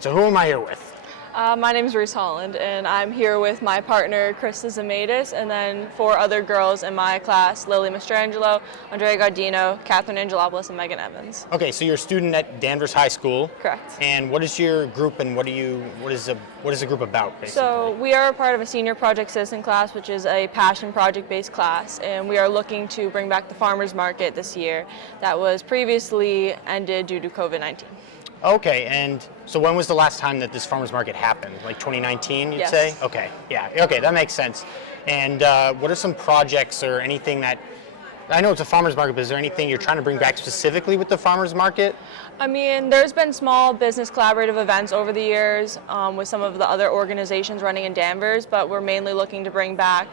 So who am I here with? My name is Reese Holland, and I'm here with my partner, Krista Zamaitis, and then 4 other girls in my class, Lily Mastrangelo, Andrea Gardino, Catherine Angelopoulos, and Megan Evans. Okay, so you're a student at Danvers High School. Correct. And what is your group and what is the group about, basically? So we are a part of a senior project citizen class, which is a passion project-based class, and we are looking to bring back the farmers market this year that was previously ended due to COVID-19. Okay, and so when was the last time that this farmers market happened? Like 2019, you'd Yes. say? Okay, yeah, okay, that makes sense. And what are some projects or anything that, I know it's a farmers market, but is there anything you're trying to bring back specifically with the farmers market? I mean, there's been small business collaborative events over the years with some of the other organizations running in Danvers, but we're mainly looking to bring back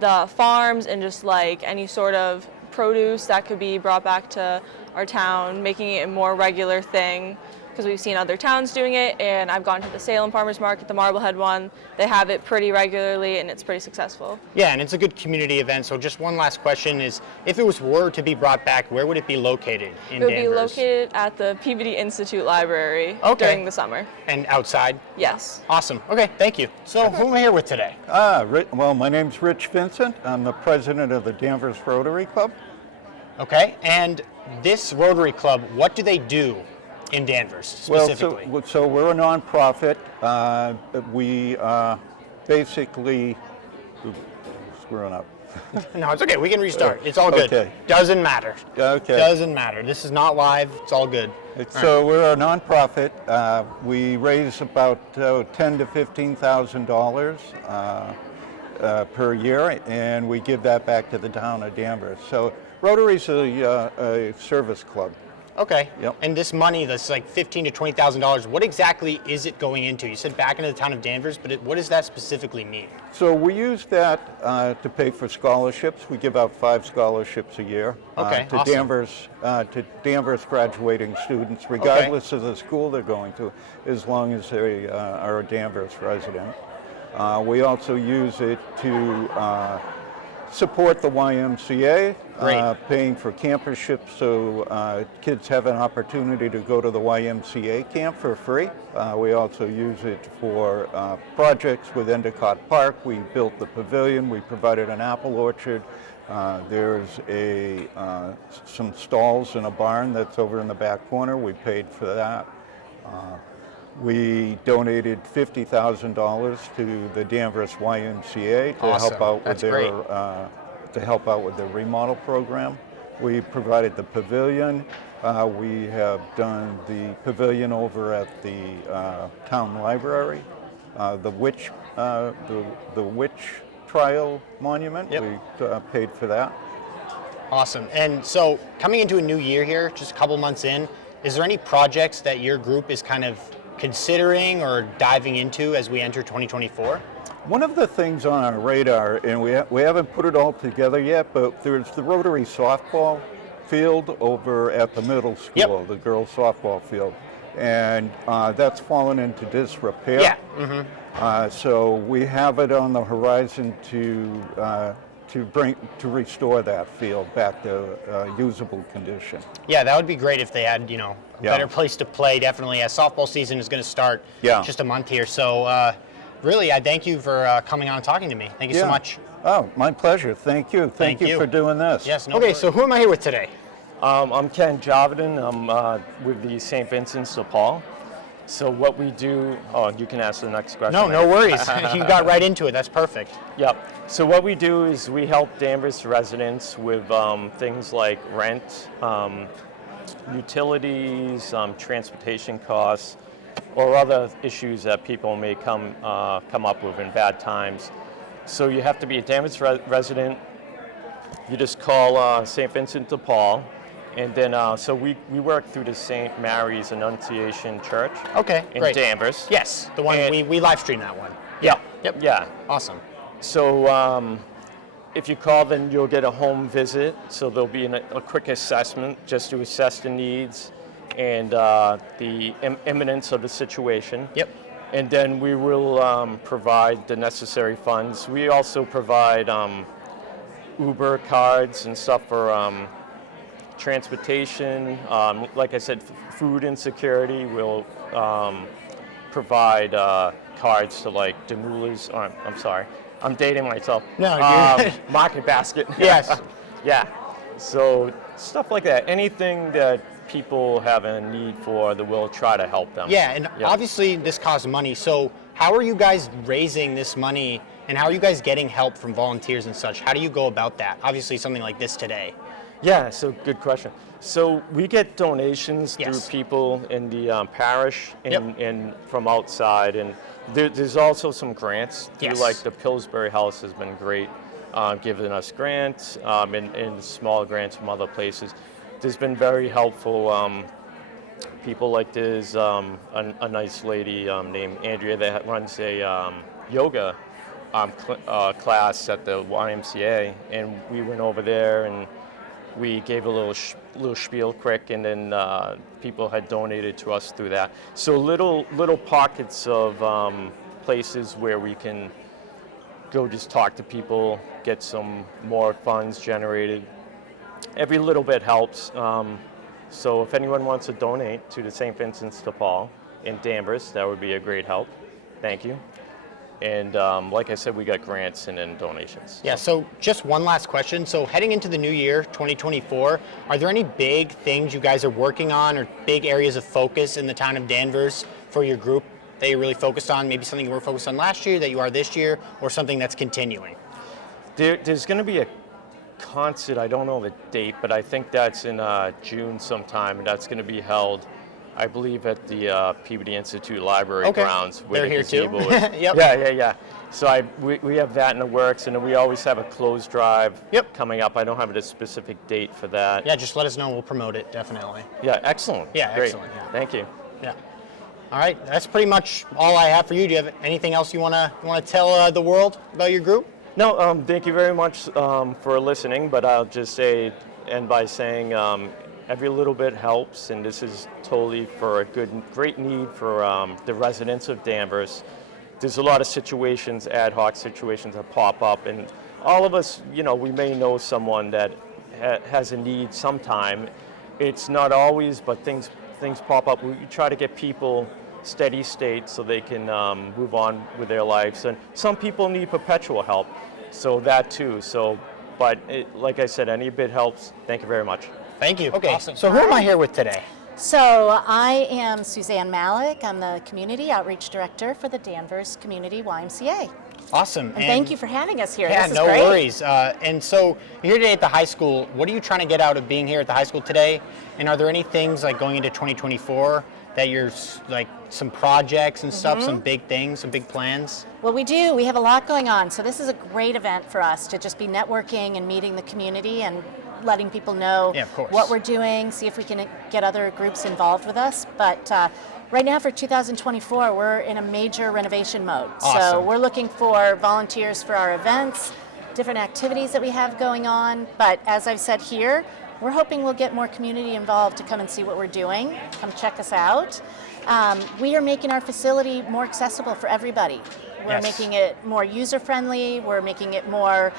the farms and just like any sort of produce that could be brought back to our town, making it a more regular thing, because we've seen other towns doing it, and I've gone to the Salem Farmers Market, the Marblehead one. They have it pretty regularly, and it's pretty successful. Yeah, and it's a good community event. So just one last question is, if it were to be brought back, where would it be located in Danvers? It would be located at the Peabody Institute Library during the summer. And outside? Yes. Awesome. Okay, thank you. So who am I here with today? Well, my name's Rich Vincent. I'm the president of the Danvers Rotary Club. Okay, and this Rotary Club, what do they do in Danvers specifically? Well, so we're a nonprofit. We basically, screwing up. No, it's okay. We can restart. It's all good. Okay. Doesn't matter. Okay. Doesn't matter. This is not live. It's all good. So we're a nonprofit. We raise about $10,000 to $15,000 per year, and we give that back to the town of Danvers. So Rotary's a service club. Okay. Yep. And this money that's like $15,000 to $20,000, what exactly is it going into? You said back into the town of Danvers, but what does that specifically mean? So we use that to pay for scholarships. We give out 5 scholarships a year Okay, to awesome. Danvers graduating students, regardless of the school they're going to, as long as they are a Danvers resident. We also use it to support the YMCA, paying for camperships so kids have an opportunity to go to the YMCA camp for free. We also use it for projects with Endicott Park. We built the pavilion, we provided an apple orchard. There's some stalls in a barn that's over in the back corner. We paid for that. We donated $50,000 to the Danvers YMCA to help out with their remodel program. We provided the pavilion. We have done the pavilion over at the town library. The witch trial monument. Yep. We paid for that. Awesome. And so coming into a new year here, just a couple months in, is there any projects that your group is kind of considering or diving into as we enter 2024? One of the things on our radar, and we haven't put it all together yet, but there's the Rotary softball field over at the middle school, the girls softball field, and that's fallen into disrepair. Yeah. Mm-hmm. So we have it on the horizon to restore that field back to usable condition. Yeah, that would be great if they had, a better place to play, definitely, as softball season is going to start just a month here. So really, I thank you for coming on and talking to me. Thank you so much. Oh, my pleasure. Thank you. Thank you for doing this. Yes. Okay, so who am I here with today? I'm Ken Javidin. I'm with the St. Vincent's de Paul. So what we do, you can ask the next question. No worries. You got right into it. That's perfect. Yep. So what we do is we help Danvers residents with things like rent, utilities, transportation costs, or other issues that people may come up with in bad times. So you have to be a Danvers resident. You just call St. Vincent de Paul. And then, so we work through the St. Mary's Annunciation Church in Danvers. Yes, the one we live stream that one. Yep. Yeah. Awesome. So if you call, then you'll get a home visit. So there'll be a quick assessment just to assess the needs and the imminence of the situation. Yep. And then we will provide the necessary funds. We also provide Uber cards and stuff for transportation, like I said, food insecurity. We'll provide cards to like Demoulas. I'm sorry, I'm dating myself. No, you're Market Basket. Yes. Yeah. So stuff like that. Anything that people have a need for, that we'll try to help them. Yeah, and obviously this costs money. So how are you guys raising this money, and how are you guys getting help from volunteers and such? How do you go about that? Obviously something like this today. Yeah, so good question. So we get donations through people in the parish and from outside, and there's also some grants through like the Pillsbury House has been great, giving us grants and small grants from other places. There's been very helpful people like there's a nice lady named Andrea that runs a yoga class at the YMCA, and we went over there and we gave a little spiel quick, and then people had donated to us through that. So little pockets of places where we can go just talk to people, get some more funds generated. Every little bit helps. So if anyone wants to donate to the St. Vincent's de Paul in Danvers, that would be a great help. Thank you. And like I said, we got grants and then donations. Yeah, so just one last question. So heading into the new year, 2024, are there any big things you guys are working on or big areas of focus in the town of Danvers for your group that you're really focused on? Maybe something you were focused on last year that you are this year, or something that's continuing? There's going to be a concert, I don't know the date, but I think that's in June sometime, and that's going to be held, I believe, at the Peabody Institute Library grounds. They're here too? Yep. Yeah. So we have that in the works, and then we always have a closed drive coming up. I don't have a specific date for that. Yeah, just let us know. We'll promote it, definitely. Yeah, excellent. Yeah, great. excellent. Yeah. Thank you. Yeah. All right, that's pretty much all I have for you. Do you have anything else you want to tell the world about your group? No, thank you very much for listening, but I'll just end by saying every little bit helps, and this is totally for a great need for the residents of Danvers. There's a lot of situations, ad hoc situations that pop up, and all of us, we may know someone that has a need sometime. It's not always, but things pop up. We try to get people steady state so they can move on with their lives, and some people need perpetual help, so that too. But like I said, any bit helps. Thank you very much. Thank you. Okay. Awesome. So who am I here with today? So I am Suzanne Malik. I'm the Community Outreach Director for the Danvers Community YMCA. Awesome. And thank you for having us here. Yeah, this is no great. worries. And so you're here today at the high school. What are you trying to get out of being here at the high school today? And are there any things like going into 2024 that you're like some projects and stuff, some big things, some big plans? Well, we do. We have a lot going on. So this is a great event for us to just be networking and meeting the community and letting people know what we're doing, see if we can get other groups involved with us. But right now for 2024, we're in a major renovation mode. Awesome. So we're looking for volunteers for our events, different activities that we have going on. But as I've said here, we're hoping we'll get more community involved to come and see what we're doing, come check us out. We are making our facility more accessible for everybody. We're making it more user-friendly. We're making it more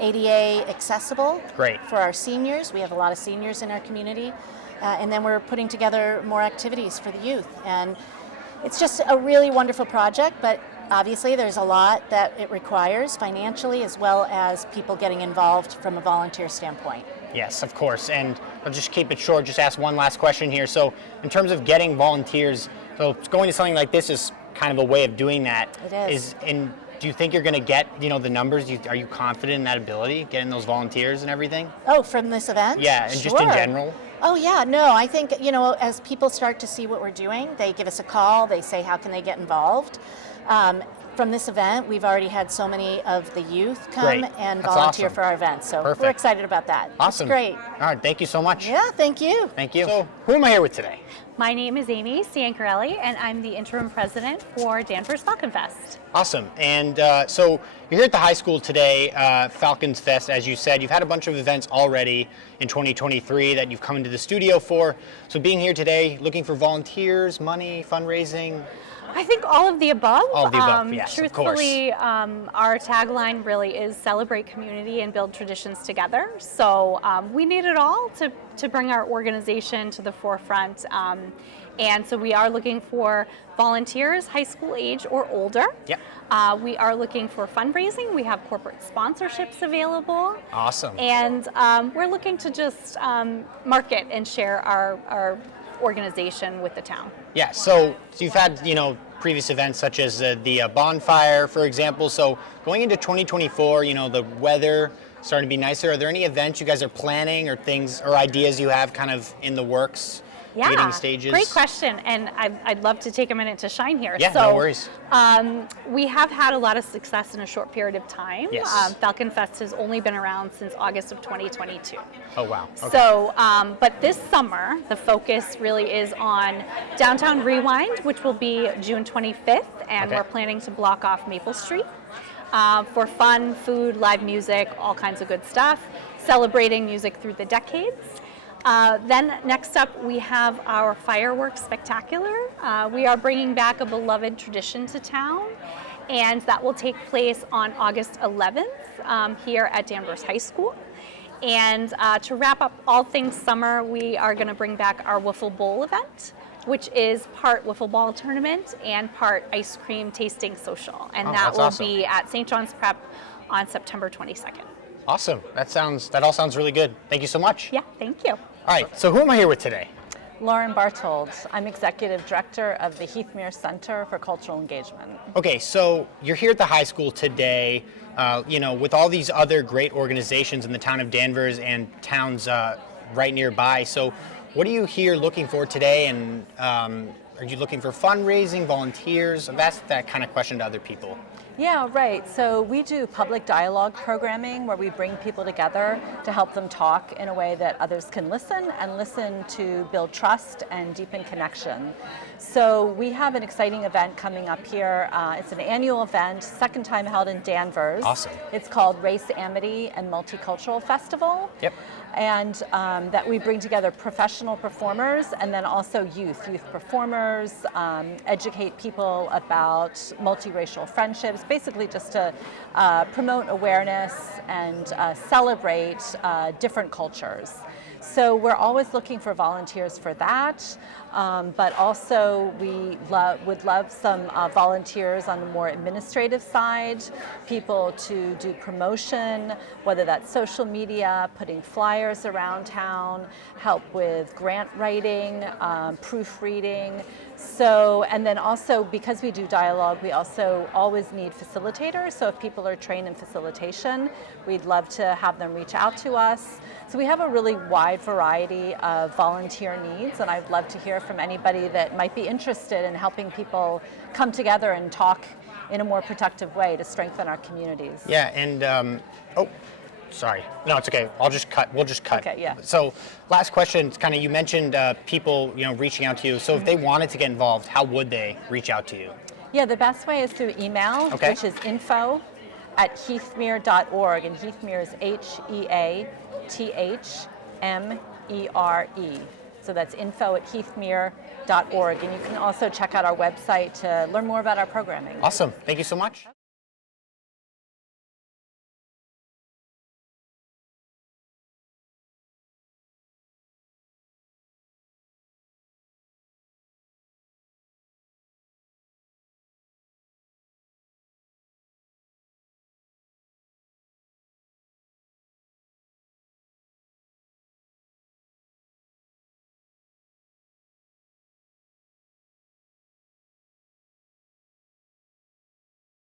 ADA accessible for our seniors. We have a lot of seniors in our community. And then we're putting together more activities for the youth. And it's just a really wonderful project, but obviously there's a lot that it requires financially as well as people getting involved from a volunteer standpoint. Yes, of course. And I'll just keep it short, just ask one last question here. So in terms of getting volunteers, so going to something like this is kind of a way of doing that. It is. And do you think you're going to get, the numbers? Are you confident in that ability, getting those volunteers and everything? Oh, from this event? Yeah, and just in general? Oh yeah, no, I think, as people start to see what we're doing, they give us a call, they say how can they get involved. From this event, we've already had so many of the youth come and volunteer for our event, so we're excited about that. Awesome. It's great. All right, thank you so much. Yeah, thank you. Thank you. So who am I here with today? My name is Amy Ciancarelli, and I'm the interim president for Danvers Falcon Fest. Awesome. And so you're here at the high school today, Falcons Fest, as you said. You've had a bunch of events already in 2023 that you've come into the studio for. So being here today, looking for volunteers, money, fundraising? I think all of the above. All of the above, yes, of course. Truthfully, our tagline really is celebrate community and build traditions together. So we need it all to bring our organization to the forefront. And so we are looking for volunteers, high school age or older. Yep. We are looking for fundraising. We have corporate sponsorships available. Awesome. And we're looking to just market and share our organization with the town. Yeah, so you've had, previous events such as the bonfire, for example. So going into 2024, the weather starting to be nicer. Are there any events you guys are planning or things or ideas you have kind of in the works? Yeah, Beginning stages? Great question, and I'd love to take a minute to shine here. Yeah, so, no worries. We have had a lot of success in a short period of time. Yes. Falcon Fest has only been around since August of 2022. Oh, wow. Okay. So, but this summer, the focus really is on Downtown Rewind, which will be June 25th, and Okay. we're planning to block off Maple Street for fun, food, live music, all kinds of good stuff, celebrating music through the decades. Then next up, we have our fireworks spectacular. We are bringing back a beloved tradition to town, and that will take place on August 11th here at Danvers High School. And to wrap up all things summer, we are going to bring back our Wiffle Bowl event, which is part wiffle ball tournament and part ice cream tasting social. And that that's will awesome. be at St. John's Prep on September 22nd. Awesome. That all sounds really good. Thank you so much. Yeah, thank you. All right, so who am I here with today? Lauren Bartold. I'm Executive Director of the Heathmere Center for Cultural Engagement. Okay, so you're here at the high school today, with all these other great organizations in the town of Danvers and towns right nearby. So what are you here looking for today, and are you looking for fundraising, volunteers? I've asked that kind of question to other people. Yeah, right. So we do public dialogue programming where we bring people together to help them talk in a way that others can listen and listen to build trust and deepen connection. So we have an exciting event coming up here. It's an annual event, second time held in Danvers. Awesome. It's called Race, Amity, and Multicultural Festival. Yep. And that we bring together professional performers and then also youth performers, educate people about multiracial friendships, basically just to promote awareness and celebrate different cultures. So we're always looking for volunteers for that, but also we would love some volunteers on the more administrative side, people to do promotion, whether that's social media, putting flyers around town, help with grant writing, proofreading. So, and then also because we do dialogue, we also always need facilitators. So if people are trained in facilitation, we'd love to have them reach out to us. So we have a really wide variety of volunteer needs, and I'd love to hear from anybody that might be interested in helping people come together and talk in a more productive way to strengthen our communities. Yeah, and sorry. No, it's okay. We'll just cut. Okay, yeah. So last question, it's you mentioned people, reaching out to you. So if they wanted to get involved, how would they reach out to you? Yeah, the best way is through email, Okay. which is info@heathmere.org, and Heathmere is HEATHMERE. So that's info@heathmere.org, and you can also check out our website to learn more about our programming. Awesome. Thank you so much.